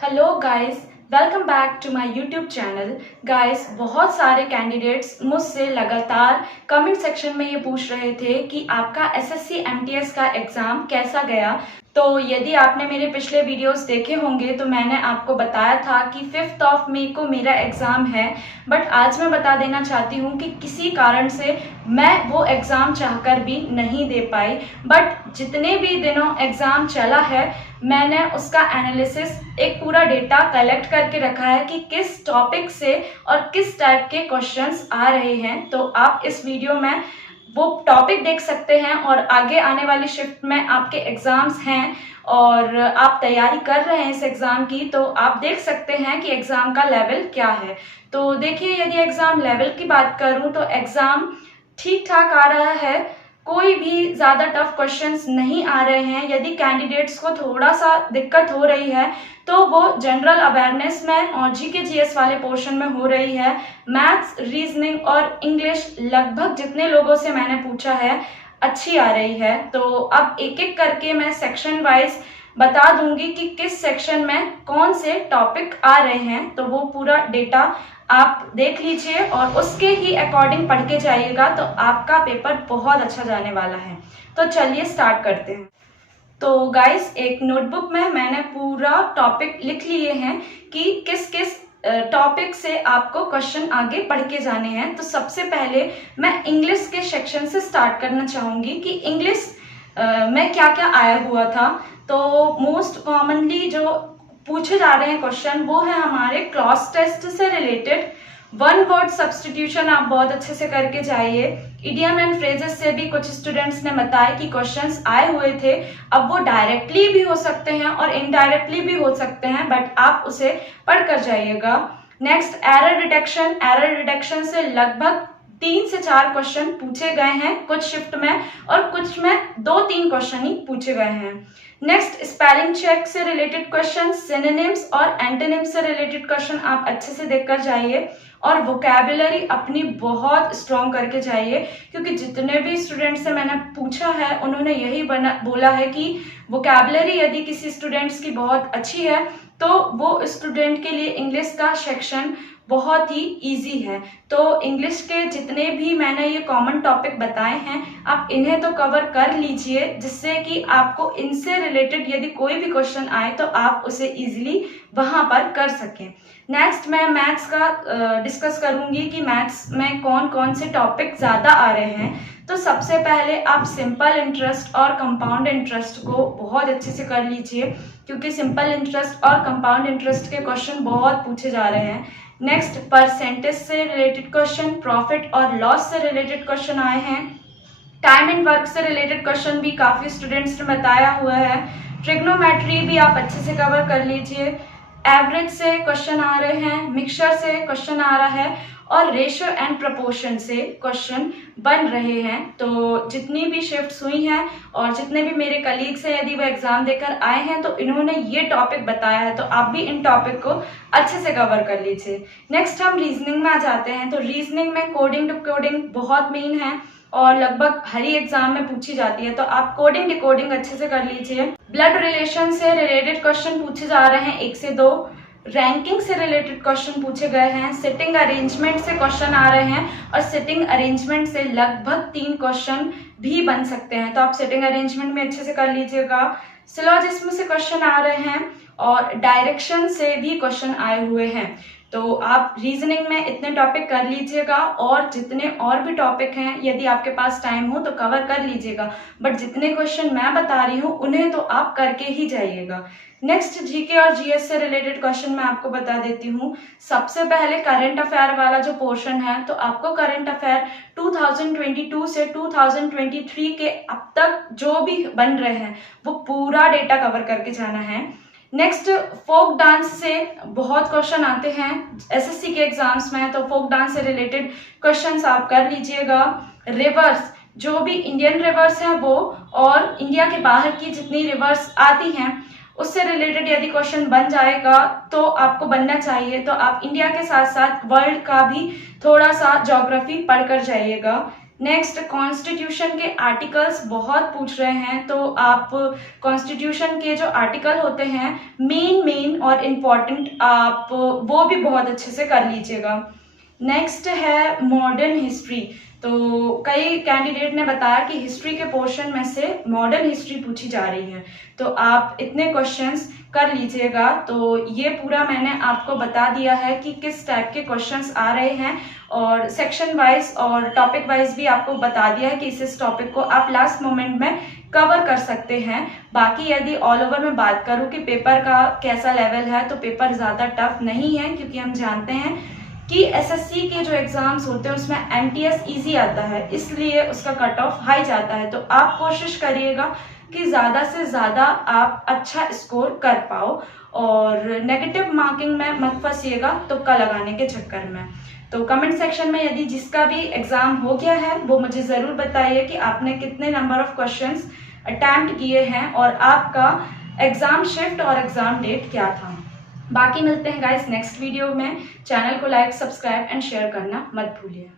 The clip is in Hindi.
Hello guys, welcome back to my YouTube channel. Guys, बहुत सारे कैंडिडेट्स मुझसे लगातार कमेंट सेक्शन में ये पूछ रहे थे कि आपका एसएससी एमटीएस का एग्ज़ाम कैसा गया। तो यदि आपने मेरे पिछले वीडियोस देखे होंगे तो मैंने आपको बताया था कि 5 मई को मेरा एग्ज़ाम है। बट आज मैं बता देना चाहती हूँ कि किसी कारण से मैं वो एग्ज़ाम चाहकर भी नहीं दे पाई। बट जितने भी दिनों एग्ज़ाम चला है मैंने उसका एनालिसिस एक पूरा डेटा कलेक्ट करके रखा है कि किस टॉपिक से और किस टाइप के क्वेश्चंस आ रहे हैं। तो आप इस वीडियो में वो टॉपिक देख सकते हैं और आगे आने वाली शिफ्ट में आपके एग्जाम्स हैं और आप तैयारी कर रहे हैं इस एग्ज़ाम की, तो आप देख सकते हैं कि एग्ज़ाम का लेवल क्या है। तो देखिए, यदि एग्ज़ाम लेवल की बात करूं तो एग्ज़ाम ठीक ठाक आ रहा है, कोई भी ज़्यादा टफ क्वेश्चंस नहीं आ रहे हैं। यदि कैंडिडेट्स को थोड़ा सा दिक्कत हो रही है तो वो जनरल अवेयरनेस में और जीके जीएस वाले पोर्शन में हो रही है। मैथ्स, रीजनिंग और इंग्लिश लगभग जितने लोगों से मैंने पूछा है अच्छी आ रही है। तो अब एक एक करके मैं सेक्शन वाइज बता दूंगी कि किस सेक्शन में कौन से टॉपिक आ रहे हैं। तो वो पूरा डेटा आप देख लीजिए और उसके ही अकॉर्डिंग पढ़ के जाइएगा, तो आपका पेपर बहुत अच्छा जाने वाला है। तो चलिए स्टार्ट करते हैं। तो गाइस, एक नोटबुक में मैंने पूरा टॉपिक लिख लिए हैं कि किस किस टॉपिक से आपको क्वेश्चन आगे पढ़ के जाने हैं। तो सबसे पहले मैं इंग्लिश के सेक्शन से स्टार्ट करना चाहूँगी कि इंग्लिश में क्या क्या आया हुआ था। तो मोस्ट कॉमनली जो पूछे जा रहे हैं क्वेश्चन वो है हमारे क्लॉज टेस्ट से रिलेटेड। वन वर्ड सब्सटीट्यूशन आप बहुत अच्छे से करके जाइए। इडियम एंड फ्रेजेस से भी कुछ स्टूडेंट्स ने बताया कि क्वेश्चंस आए हुए थे। अब वो डायरेक्टली भी हो सकते हैं और इनडायरेक्टली भी हो सकते हैं, बट आप उसे पढ़ कर जाइएगा। Next, error detection. Error detection से लगभग 3 से 4 क्वेश्चन पूछे गए हैं कुछ शिफ्ट में, और कुछ में 2-3 क्वेश्चन ही पूछे गए हैं। नेक्स्ट, स्पेलिंग चेक से रिलेटेड क्वेश्चन, सिनोनिम्स और एंटोनिम्स से रिलेटेड क्वेश्चन आप अच्छे से देखकर जाइए और वोकैबुलरी अपनी बहुत स्ट्रॉन्ग करके जाइए, क्योंकि जितने भी स्टूडेंट से मैंने पूछा है उन्होंने यही बोला है कि वोकैबुलरी यदि किसी स्टूडेंट्स की बहुत अच्छी है तो वो स्टूडेंट के लिए इंग्लिश का सेक्शन बहुत ही इजी है। तो इंग्लिश के जितने भी मैंने ये कॉमन टॉपिक बताए हैं आप इन्हें तो कवर कर लीजिए, जिससे कि आपको इनसे रिलेटेड यदि कोई भी क्वेश्चन आए तो आप उसे इजीली वहां पर कर सकें। नेक्स्ट, मैं मैथ्स का डिस्कस करूंगी कि मैथ्स में कौन कौन से टॉपिक ज़्यादा आ रहे हैं। तो सबसे पहले आप सिंपल इंटरेस्ट और कंपाउंड इंटरेस्ट को बहुत अच्छे से कर लीजिए, क्योंकि सिंपल इंटरेस्ट और कंपाउंड इंटरेस्ट के क्वेश्चन बहुत पूछे जा रहे हैं। नेक्स्ट, परसेंटेज से रिलेटेड क्वेश्चन, प्रॉफिट और लॉस से रिलेटेड क्वेश्चन आए हैं। टाइम एंड वर्क से रिलेटेड क्वेश्चन भी काफ़ी स्टूडेंट्स ने बताया हुआ है। ट्रिग्नोमेट्री भी आप अच्छे से कवर कर लीजिए। एवरेज से क्वेश्चन आ रहे हैं, मिक्सचर से क्वेश्चन आ रहा है और रेशियो एंड प्रपोर्शन से क्वेश्चन बन रहे हैं। तो जितनी भी शिफ्ट्स हुई हैं और जितने भी मेरे कलीग्स हैं यदि वो एग्जाम देकर आए हैं तो इन्होंने ये टॉपिक बताया है, तो आप भी इन टॉपिक को अच्छे से कवर कर लीजिए। नेक्स्ट, हम रीजनिंग में आ जाते हैं। तो रीजनिंग में कोडिंग डिकोडिंग बहुत मेन है और लगभग हर ही एग्जाम में पूछी जाती है, तो आप कोडिंग डिकोडिंग अच्छे से कर लीजिए। ब्लड रिलेशन से रिलेटेड क्वेश्चन पूछे जा रहे हैं 1 से 2। रैंकिंग से रिलेटेड क्वेश्चन पूछे गए हैं। सिटिंग अरेंजमेंट से क्वेश्चन आ रहे हैं और सिटिंग अरेंजमेंट से लगभग 3 क्वेश्चन भी बन सकते हैं, तो आप सिटिंग अरेंजमेंट में अच्छे से कर लीजिएगा। सिलोजिज्म से क्वेश्चन आ रहे हैं और डायरेक्शन से भी क्वेश्चन आए हुए हैं। तो आप रीजनिंग में इतने टॉपिक कर लीजिएगा और जितने और भी टॉपिक हैं यदि आपके पास टाइम हो तो कवर कर लीजिएगा, बट जितने क्वेश्चन मैं बता रही हूँ उन्हें तो आप करके ही जाइएगा। नेक्स्ट, जीके और जीएस से रिलेटेड क्वेश्चन मैं आपको बता देती हूँ। सबसे पहले करंट अफेयर वाला जो पोर्शन है, तो आपको करंट अफेयर 2022 से 2023 के अब तक जो भी बन रहे हैं वो पूरा डेटा कवर करके जाना है। नेक्स्ट, फोक डांस से बहुत क्वेश्चन आते हैं एसएससी के एग्जाम्स में, तो फोक डांस से रिलेटेड क्वेश्चंस आप कर लीजिएगा। रिवर्स, जो भी इंडियन रिवर्स हैं वो और इंडिया के बाहर की जितनी रिवर्स आती हैं उससे रिलेटेड यदि क्वेश्चन बन जाएगा तो आपको बनना चाहिए, तो आप इंडिया के साथ साथ वर्ल्ड का भी थोड़ा सा ज्योग्राफी पढ़ कर जाइएगा। नेक्स्ट, कॉन्स्टिट्यूशन के आर्टिकल्स बहुत पूछ रहे हैं, तो आप कॉन्स्टिट्यूशन के जो आर्टिकल होते हैं मेन और इम्पॉर्टेंट, आप वो भी बहुत अच्छे से कर लीजिएगा। नेक्स्ट है मॉडर्न हिस्ट्री। तो कई कैंडिडेट ने बताया कि हिस्ट्री के पोर्शन में से मॉडर्न हिस्ट्री पूछी जा रही है, तो आप इतने क्वेश्चंस कर लीजिएगा। तो ये पूरा मैंने आपको बता दिया है कि किस टाइप के क्वेश्चंस आ रहे हैं, और सेक्शन वाइज और टॉपिक वाइज भी आपको बता दिया है कि इस टॉपिक को आप लास्ट मोमेंट में कवर कर सकते हैं। बाकी यदि ऑल ओवर में बात करूं कि पेपर का कैसा लेवल है, तो पेपर ज़्यादा टफ नहीं है, क्योंकि हम जानते हैं कि एसएससी के जो एग्जाम्स होते हैं उसमें एमटीएस इजी आता है, इसलिए उसका कट ऑफ हाई जाता है। तो आप कोशिश करिएगा कि ज़्यादा से ज़्यादा आप अच्छा स्कोर कर पाओ, और नेगेटिव मार्किंग में मत फंसिएगा तुक्का लगाने के चक्कर में। तो कमेंट सेक्शन में यदि जिसका भी एग्जाम हो गया है वो मुझे ज़रूर बताइए कि आपने कितने नंबर ऑफ क्वेश्चंस अटैम्प्ट किए हैं और आपका एग्जाम शिफ्ट और एग्जाम डेट क्या था। बाकी मिलते हैं गाइस नेक्स्ट वीडियो में। चैनल को लाइक, सब्सक्राइब एंड शेयर करना मत भूलिए।